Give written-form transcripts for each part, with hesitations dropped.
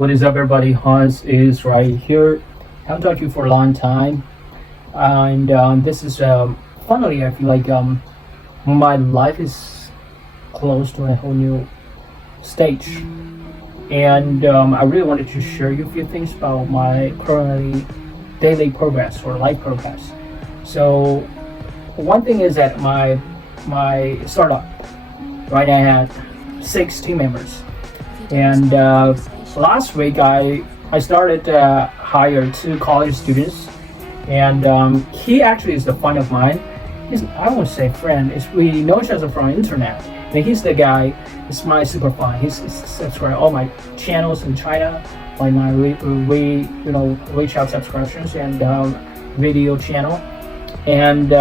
What is up, everybody? Hans is right here. Haven't talked to you for a long time, and this is finally. I feel like my life is close to a whole new stage, and I really wanted to share you a few things about my currently daily progress or life progress. So, one thing is that my startup, right? I had 6 team members, and last week I started hire 2 college students, and he actually is a friend of mine. I won't say friend. We know each other from internet. And he's the guy. It's my super fan. He's subscribed all my channels in China, like my WeChat subscriptions and video channel. And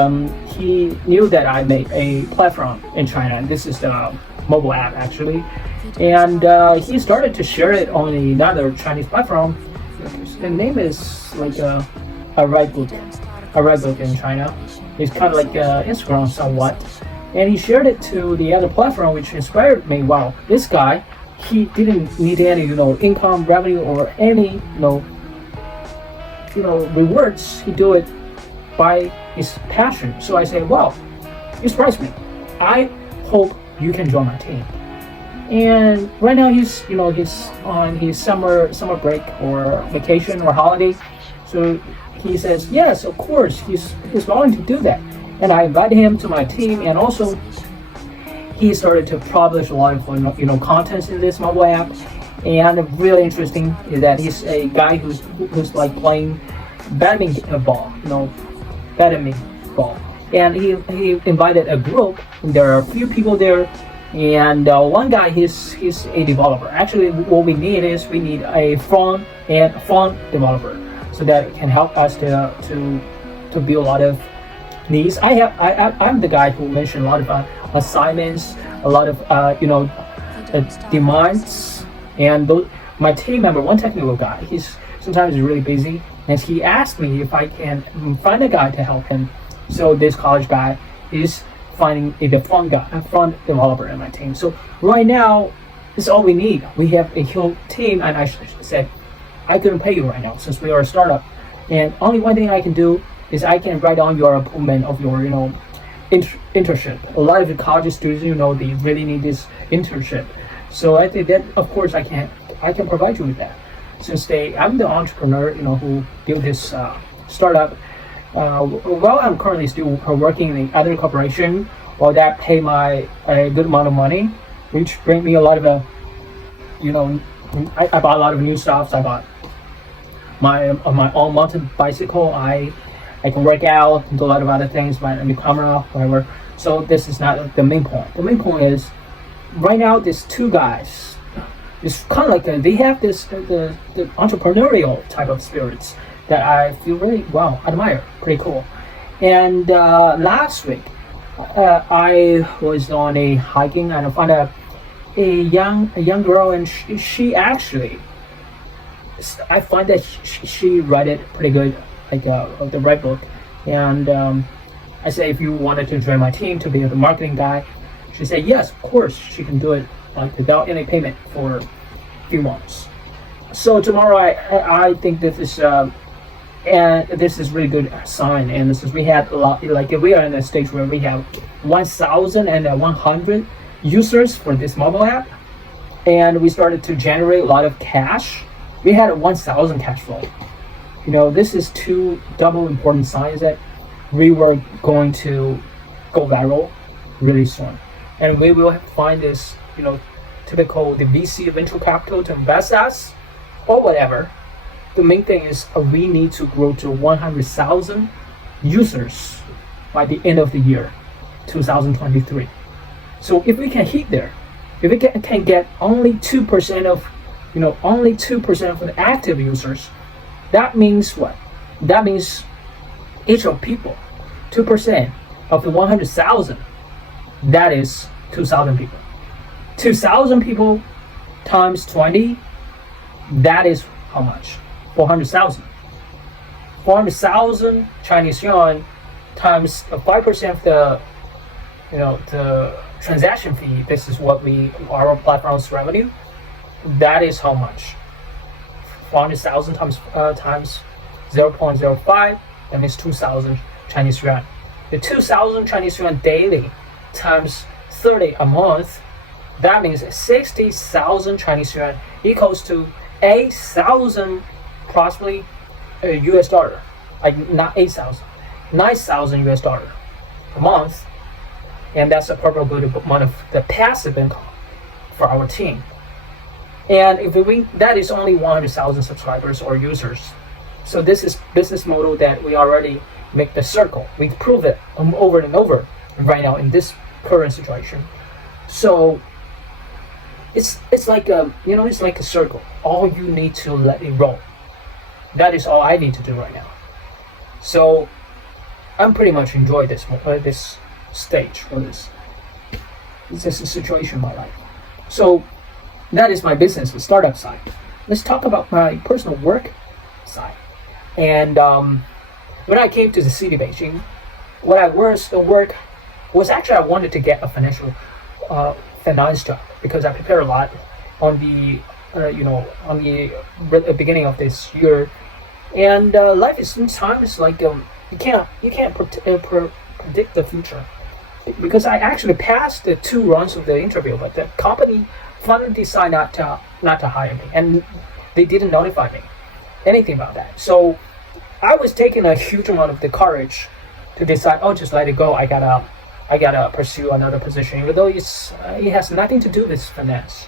he knew that I made a platform in China. This is the mobile app actually, and he started to share it on another Chinese platform. The name is like a Redbook in China. It's kind of like Instagram somewhat, and he shared it to the other platform, which inspired me. Wow, this guy, he didn't need any income, revenue, or any rewards. He do it by his passion. So I say, wow, you surprised me. I hope you can join my team. And right now he's on his summer break or vacation or holiday. So he says, yes, of course, he's willing to do that. And I invited him to my team, and also he started to publish a lot of contents in this mobile app. And really interesting is that he's a guy who's like playing badminton ball, and he invited a group, and there are a few people there, and one guy he's a developer. Actually, what we need is a front developer, so that can help us to build a lot of needs. I'm the guy who mentioned a lot of assignments, a lot of demands, and my team member, one technical guy, he's sometimes really busy, and he asked me if I can find a guy to help him. So this college guy is finding the front developer in my team. So right now, it's all we need. We have a whole team, and I said, I couldn't pay you right now since we are a startup. And only one thing I can do is I can write on your appointment of your internship. A lot of the college students, they really need this internship. So I think that, of course, I can provide you with that. Since I'm the entrepreneur, who built this startup. While I'm currently still working in other corporation, while that pay a good amount of money, which bring me a lot of I bought a lot of new stuff. I bought my own mountain bicycle. I can work out and do a lot of other things. My new camera, whatever. So this is not the main point. The main point is right now these 2 guys. It's kind of like they have the entrepreneurial type of spirits that I feel really admire. Pretty cool. And last week I was on a hiking, and I found a young girl, and she actually, I find that she read it pretty good, like the Redbook. And I said, if you wanted to join my team to be the marketing guy, she said yes, of course she can do it without any payment for a few months. So tomorrow I think this is and this is really good sign. And this is, we had a lot, like we are in a stage where we have 1,100 users for this mobile app, and we started to generate a lot of cash. We had 1,000 cash flow. This is 2 double important signs that we were going to go viral really soon, and we will find this typical the VC venture capital to invest us or whatever. The main thing is we need to grow to 100,000 users by the end of the year 2023. So if we can hit there, if we can get only 2% of the active users, that means what? That means each of people 2% of the 100,000, that is 2,000 people. 2,000 people times 20, that is how much? 400,000. 400,000 Chinese yuan times 5% of the transaction fee. This is what our platform's revenue. That is how much? 400,000 times 0.05, that means 2,000 Chinese yuan. The 2,000 Chinese yuan daily times 30 a month, that means 60,000 Chinese yuan equals to 8,000 possibly US dollar, like not 8,000, 9,000 US dollar a month, and that's a probable amount of the passive income for our team. And if we that is only 100,000 subscribers or users. So this is business model that we already make the circle. We prove it over and over right now in this current situation. So it's like it's like a circle. All you need to let it roll. That is all I need to do right now. So I'm pretty much enjoy this stage or this situation in my life. So that is my business, the startup side. Let's talk about my personal work side. And when I came to the city Beijing, what I work was actually I wanted to get a finance job because I prepared a lot on the beginning of this year. And life is sometimes like you can't predict the future, because I actually passed the 2 rounds of the interview, but the company finally decided not to hire me, and they didn't notify me anything about that. So I was taking a huge amount of the courage to decide, just let it go. I gotta pursue another position, even though it has nothing to do with finance.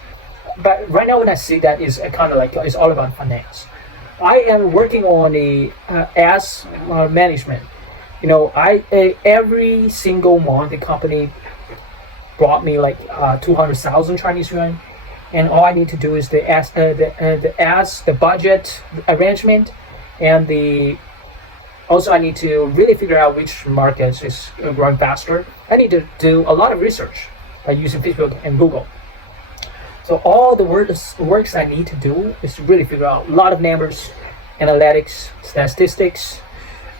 But right now, when I see that, is kind of like it's all about finance. I am working on the ads management. Every single month the company brought me like 200,000 Chinese yuan, and all I need to do is the ads, the budget arrangement, and also I need to really figure out which markets is growing faster. I need to do a lot of research by using Facebook and Google. So all the works I need to do is to really figure out a lot of numbers, analytics, statistics,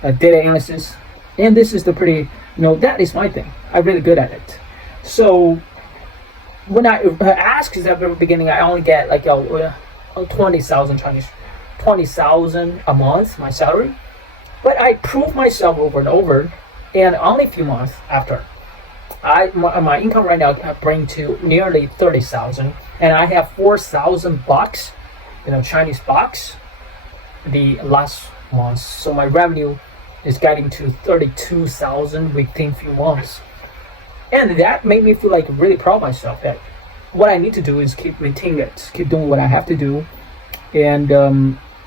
data analysis, and this is that is my thing. I'm really good at it. So when I asked at the very beginning, I only get like 20,000 a month, my salary. But I proved myself over and over, and only a few months after, my income right now can bring to nearly 30,000, and I have 4,000 bucks, Chinese bucks, the last month. So my revenue is getting to 32,000 within few months, and that made me feel like really proud of myself. That what I need to do is keep maintaining it, keep doing what I have to do, and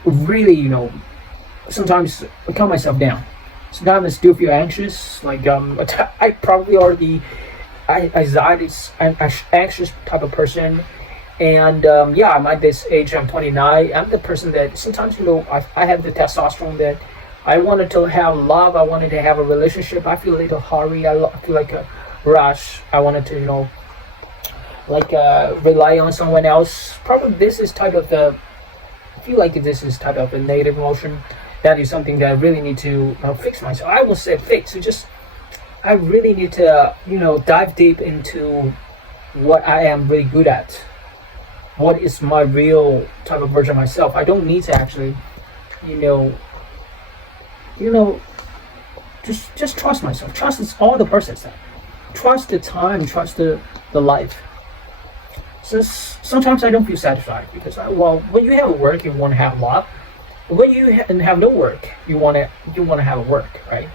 really, sometimes I calm myself down. Sometimes I still feel anxious, like I probably already anxious type of person. And I'm at this age, I'm 29. I'm the person that sometimes, I have the testosterone that I wanted to have love. I wanted to have a relationship. I feel a little hurry. I feel like a rush. I wanted to, rely on someone else. Probably this is type of I feel like this is type of a negative emotion. That is something that I really need to fix myself. I won't say fix. I really need to, dive deep into what I am really good at. What is my real type of version of myself? I don't need to actually, just trust myself. Trust is all the process. Trust the time. Trust the life. So sometimes I don't feel satisfied because when you have work, you want to have love. When you have no work, you want to have a work, right?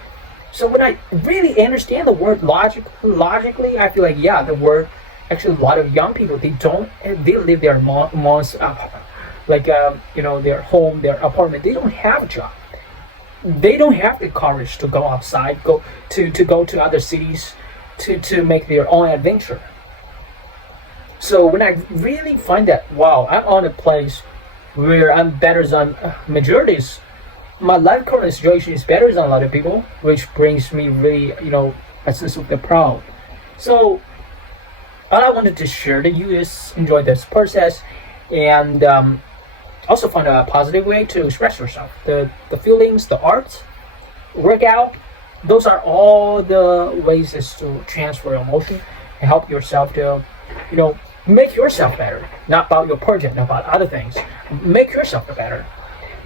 So when I really understand the word logically, I feel like the word. Actually, a lot of young people they live their months their home, their apartment. They don't have a job. They don't have the courage to go outside, go to other cities, to make their own adventure. So when I really find that, I'm on a place where I'm better than majorities. My life current situation is better than a lot of people, which brings me really, a sense of the proud. So all I wanted to share to you is enjoy this process, and also find a positive way to express yourself. The feelings, the art, workout, those are all the ways is to transfer emotion and help yourself to, make yourself better. Not about your project, not about other things. Make yourself better.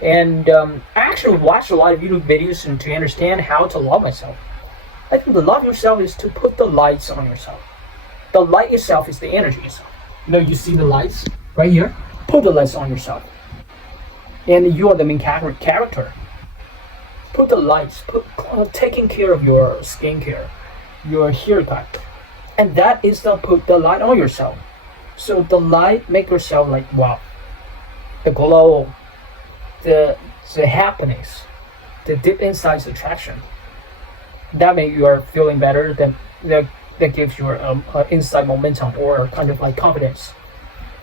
And I actually watch a lot of YouTube videos and to understand how to love myself. I think the love yourself is to put the lights on yourself. The light itself is the energy itself. You see the lights right here? Put the lights on yourself. And you are the main character. Put the lights, taking care of your skincare, your haircut. And that is the put the light on yourself. So the light make yourself like wow. The glow, the happiness, the deep inside attraction. That makes you are feeling better. That gives you inside momentum or kind of like confidence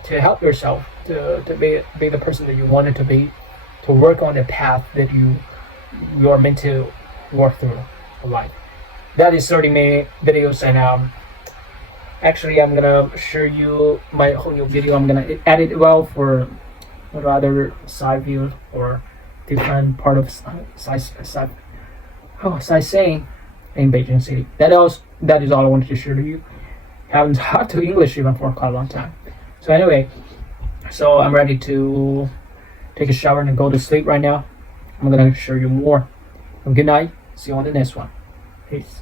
to help yourself to be the person that you wanted to be, to work on the path that you are meant to work through life. That is 30-minute videos, and actually I'm gonna show you my whole new video. I'm gonna edit it well for rather side view or different part of sightseeing in Beijing City. That is all I wanted to share to you. Haven't talked to English even for quite a long time. So anyway, so I'm ready to take a shower and go to sleep right now. I'm gonna show you more. Good night. See you on the next one. Peace.